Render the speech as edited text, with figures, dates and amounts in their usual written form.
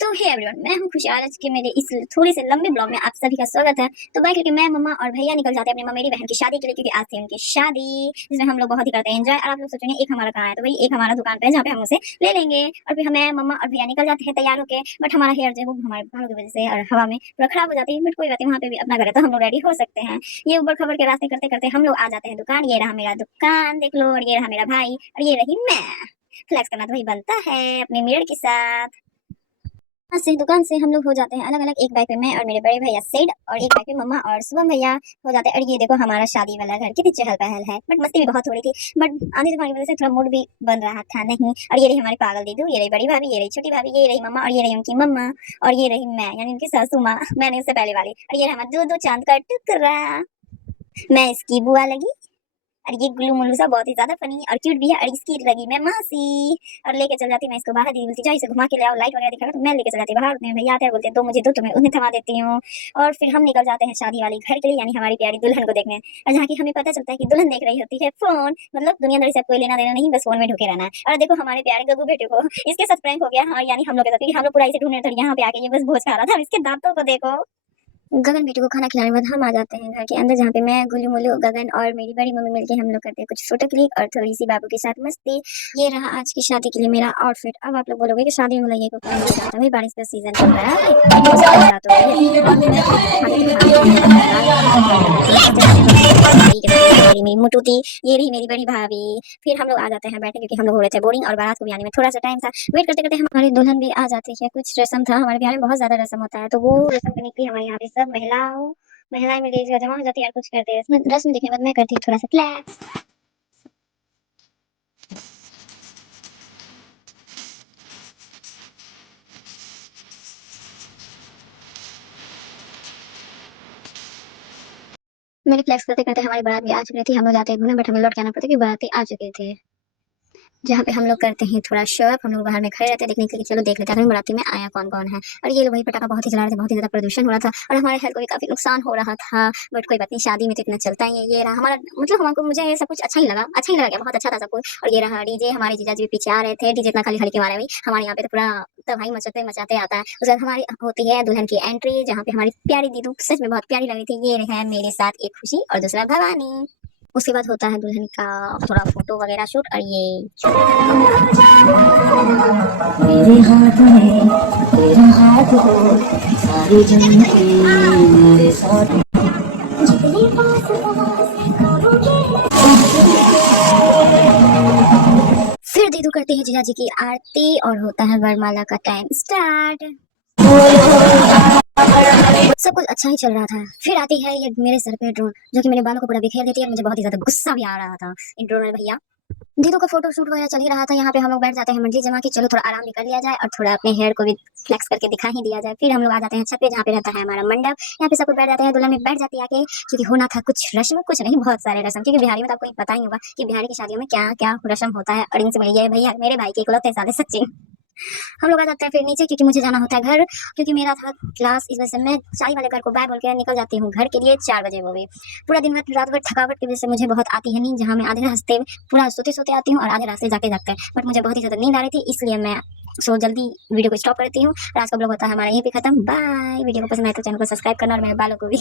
तो hey everyone, मैं हूँ खुशहाल। आज के मेरे इस थोड़े से लंबे ब्लॉग में आप सभी का स्वागत है। तो बाइक लेके मैं, मम्मा और भैया निकल जाते हैं अपनी मेरी बहन की शादी के लिए, क्योंकि आज थी उनकी शादी, जिसमें हम लोग बहुत ही करते हैं एंजॉय। और आप लोग सोचेंगे एक हमारा कहाँ है, तो वही एक हमारा दुकान पे है जहाँ पे हम उसे ले लेंगे। और फिर हमें मम्मा और भैया निकल जाते हैं तैयार होकर, बट हमारा हेयर जो है वो हमारे बालों की वजह से और हवा में पूरा खराब हो जाती है। बट कोई बात नहीं, वहाँ पे भी अपना घर है तो हम लोग रेडी हो सकते हैं। ये ऊपर खबर के रास्ते करते करते हम लोग आ जाते हैं दुकान। ये रहा मेरा दुकान, देख लो। और ये रहा मेरा भाई, और ये रही मैं। फ्लैक्स करना तो वही बनता है अपने मिरर के साथ। वहाँ से दुकान से हम लोग हो जाते हैं अलग अलग। एक बाइक पे मैं और मेरे बड़े भैया सेड, और एक बाइक पे मम्मा और शुभम भैया हो जाते हैं। और ये देखो हमारा शादी वाला घर, कितनी चहल पहल है। बट मस्ती भी बहुत हो रही थी, बट आंधी तूफान की वजह से थोड़ा मूड भी बन रहा था नहीं। और ये रही हमारी पागल दीदू, ये रही बड़ी भाभी, ये रही छोटी भाभी, ये रही मम्मा, और ये रही उनकी मम्मा, और ये रही मैं यानी उनकी सासू माँ, मैंने उससे पहले वाली। और ये रहा हमारा दो चांद का टुकड़ा, मैं इसकी बुआ लगी। और ये गुल्लू मुल्लू सा बहुत ही ज्यादा फनी और क्यूट भी है। और इसकी लगी मैं मासी, और लेके चल जाती मैं इसको बाहर। दी बोलती जाओ इसे घुमा के ले आओ, लाइट वगैरह दिखा, तो मैं लेके चल जाती बाहर। उतने भैया आते हैं, बोलते हैं दो मुझे दो, तुम्हें उन्हें थमा देती हूँ। और फिर हम निकल जाते हैं शादी वाली घर के लिए, यानी हमारी प्यारी दुल्हन को देखने। और जहाँ की हमें पता चलता है कि दुल्हन देख रही होती है फोन, मतलब दुनियादारी से कोई लेना देना नहीं, बस फोन में ढुके रहना है। और देखो हमारे प्यारे गगू बेटे को, इसके साथ प्रैंक हो गया। हाँ, यानी हम लोग के साथ, क्योंकि हम लोग पूरा इसे ढूंढने थे, यहाँ पे आके ये बस भोज खा रहा था। इसके दांतों को देखो। गगन बेटी को खाना खिलाने के बाद हम आ जाते हैं घर के अंदर, जहाँ पे मैं, गुल्लू मुल्लू, गगन और मेरी बड़ी मम्मी मिलके हम लोग करते हैं कुछ फोटो क्लिक और थोड़ी सी बाबू के साथ मस्ती। ये रहा आज की शादी के लिए मेरा आउटफिट। अब आप लोग बोलोगे कि शादी में लगे को पहन के जाता है, भाई बारिश का सीजन चल रहा है, मौसम के साथ हो रही है। ये रही मेरी मुटुती, ये रही मेरी बड़ी भाभी। फिर हम लोग आ जाते हैं बैठे, क्योंकि हम लोग हो रहे थे बोरिंग, और बारात को भी आने में थोड़ा सा टाइम था। वेट करते करते हमारी दुल्हन भी आ जाती है। कुछ रस्म था हमारे बिहार में, बहुत ज्यादा रस्म होता है, तो वो रस्म करने के लिए हमारे यहाँ पे सब महिलाएं मेरी जमा हो जाती है और कुछ करते हैं। इसमें रस्म देखने के बाद मैं करती हूँ थोड़ा सा क्लैप। मेरे फ्लैक्स करते करते हमारी बारात भी आ चुकी थी। हम लोग जाते घूमने, बट हमें लौट के आना पड़ता कि बाराती आ चुके थे। जहाँ पे हम लोग करते हैं थोड़ा शो अप। हम लोग बाहर में खड़े रहते हैं देखने के लिए, चलो देख लेते हैं बाराती में आया कौन कौन है। और ये लोग वही पटाखा बहुत ही जला रहे थे, बहुत ही ज्यादा प्रदूषण हो रहा था, और हमारे हेल्थ को भी काफी नुकसान हो रहा था। बट कोई बात नहीं, शादी में तो इतना चलता ही है। ये रहा हमारा, मतलब हमको, मुझे ये सब कुछ अच्छा ही लगा, अच्छा ही लगा, बहुत अच्छा था सब कुछ। और ये रहा डीजे, हमारे जीजा जी भी पीछे आ रहे थे। डीजे इतना खाली खाली के मारे हुई हमारे यहाँ पे तो पूरा तबाही मचाते मचाते आता है। उसके बाद हमारी होती है दुल्हन की एंट्री, जहाँ पे हमारी प्यारी दीदू सच में बहुत प्यारी लग रही थी। ये है मेरे साथ एक खुशी और दूसरा भवानी। उसके बाद होता है दुल्हन का थोड़ा फोटो वगैरह शूट। और ये मेरे हाथ में तेरा हाथ हो, सारी जिंदगी मेरे साथ। फिर दीदू करती है जीजा जी की आरती, और होता है वरमाला का टाइम स्टार्ट। सब कुछ अच्छा ही चल रहा था। फिर आती है ये मेरे सर पे ड्रोन, जो कि मेरे बालों को पूरा बिखेर देती है। मुझे बहुत ही ज्यादा गुस्सा भी आ रहा था इन ड्रोन में भैया। दीदू का फोटो शूट वगैरह चल ही रहा था। यहाँ पे हम लोग बैठ जाते हैं मंडली जमा के, चलो थोड़ा आराम भी कर लिया जाए और थोड़ा अपने हेयर को भी फ्लेक्स करके दिखा ही दिया जाए। फिर हम लोग आ जाते हैं छत पे, जहाँ पे रहता है हमारा मंडप। यहाँ पे सब कुछ बैठ जाते हैं, दुल्हन में बैठ जाती है आके, क्योंकि होना था कुछ रस्म, कुछ नहीं बहुत सारे रस्म, क्योंकि बिहारी में तो आपको पता ही होगा कि बिहारी की शादियों में क्या क्या रस्म होता है। और इनसे मिलिए भैया, मेरे भाई के इकलौते साले सचिन। हम लोग आ जाते हैं फिर नीचे, क्योंकि मुझे जाना होता है घर, क्योंकि मेरा था क्लास। इस वजह से मैं चाय वाले घर को बाय बोल के निकल जाती हूँ घर के लिए 4 बजे। वो भी पूरा दिन भर रात भर थकावट की वजह से मुझे बहुत आती है नींद, जहाँ मैं आधे रास्ते पूरा सोते सोते आती हूँ और आधे रास्ते जाते जाते। बट मुझे बहुत ही ज्यादा नींद आ रही थी, इसलिए मैं सो जल्दी वीडियो को स्टॉप करती हूँ। आज का ब्लॉग होता है हमारा यहीं पे खत्म। बाय। वीडियो को पसंद आए तो चैनल को सब्सक्राइब करना, और मेरे बालों को भी।